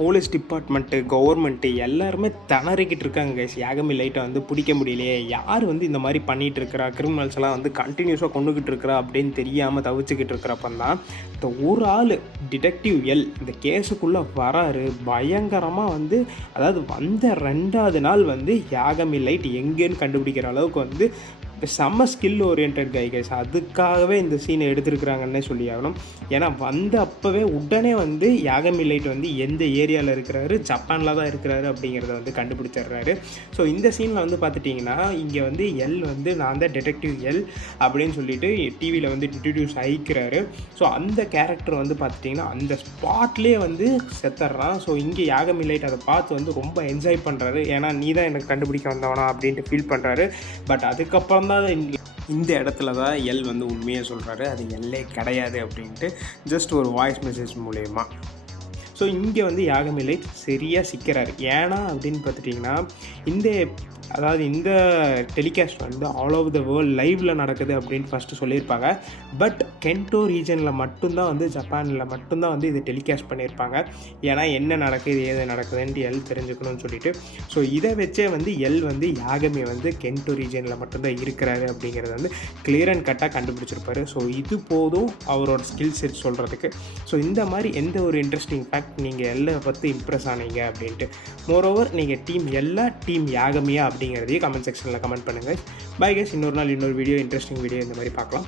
Police department, government எல்லாருமே திணறிக்கிட்டு இருக்காங்க guys. யாகமி லைட்டை வந்து பிடிக்க முடியலையே, யார் வந்து இந்த மாதிரி பண்ணிகிட்டு இருக்கிறா, கிரிமினல்ஸ் எல்லாம் வந்து கண்டினியூஸாக கொண்டுக்கிட்டு இருக்கிறா அப்படின்னு தெரியாமல் தவிச்சுக்கிட்டு இருக்கிறப்ப தான் இந்த ஒரு ஆள் டிடெக்டிவ் எல் இந்த கேஸுக்குள்ளே வராரு. பயங்கரமாக வந்து அதாவது வந்த 2வது நாள் வந்து யாகமி லைட் எங்கேன்னு கண்டுபிடிக்கிற அளவுக்கு வந்து செம்ம ஸ்கில் ஓரியன்ட் கைஸ். அதுக்காகவே இந்த சீனை எடுத்துருக்குறாங்கன்னே சொல்லி ஆகணும். ஏன்னா வந்த அப்போவே உடனே வந்து யாகமி லைட் வந்து எந்த ஏரியாவில் இருக்கிறாரு, ஜப்பானில் தான் இருக்கிறாரு அப்படிங்கிறத வந்து கண்டுபிடிச்சிடுறாரு. ஸோ இந்த சீனில் வந்து பார்த்துட்டிங்கன்னா இங்கே வந்து எல் வந்து நான் தான் டிடெக்டிவ் எல் அப்படின்னு சொல்லிட்டு டிவியில் வந்து இன்ட்ரடியூஸ் ஆகிக்கிறாரு. ஸோ அந்த கேரக்டர் வந்து பார்த்துட்டிங்கன்னா அந்த ஸ்பாட்லேயே வந்து செத்துடுறான். ஸோ இங்கே யாகமி லைட் அதை பார்த்து வந்து ரொம்ப என்ஜாய் பண்ணுறாரு. ஏன்னா நீ தான் எனக்கு கண்டுபிடிக்க வந்தவனா அப்படின்ட்டு ஃபீல் பண்ணுறாரு. பட் அதுக்கப்புறம் இந்த இடத்துல தான் எல் வந்து உண்மையாக சொல்கிறாரு, அது எல்லே கிடையாது அப்படின்ட்டு ஜஸ்ட் ஒரு வாய்ஸ் மெசேஜ் மூலயமா. ஸோ இங்கே வந்து யாகமி லைட் சரியாக சிக்கிறாரு. ஏன்னா அப்படின்னு பார்த்துட்டிங்கன்னா இந்த டெலிகாஸ்ட் வந்து ஆல் ஓவர் த வேர்ல்டு லைவில் நடக்குது அப்படின்னு ஃபஸ்ட்டு சொல்லியிருப்பாங்க. பட் கென்டோ ரீஜனில் மட்டும்தான் வந்து ஜப்பானில் மட்டும்தான் வந்து இது டெலிகாஸ்ட் பண்ணியிருப்பாங்க. ஏன்னா என்ன நடக்குது ஏது நடக்குதுன்ட்டு எல் தெரிஞ்சுக்கணும்னு சொல்லிட்டு. ஸோ இதை வச்சே வந்து எல் வந்து யாகமி வந்து கென்டோ ரீஜனில் மட்டும்தான் இருக்கிறாரு அப்படிங்கிறத வந்து கிளியர் அண்ட் கட்டாக கண்டுபிடிச்சிருப்பாரு. ஸோ இது போதும் அவரோட ஸ்கில் செட் சொல்கிறதுக்கு. ஸோ இந்த மாதிரி எந்த ஒரு இன்ட்ரெஸ்டிங் ஃபேக்ட் நீங்கள் எல்லை பற்றி இம்ப்ரெஸ் ஆனீங்க அப்படின்ட்டு. மோரோவர் நீங்கள் டீம் எல்லா டீம் யாகமியா அப்படிங்கிறதையும் கமெண்ட் செக்ஷனில் கமெண்ட் பண்ணுங்கள். பை கைஸ், இன்னொரு நாள் இன்னொரு வீடியோ இன்ட்ரெஸ்டிங் வீடியோ இந்த மாதிரி பார்க்கலாம்.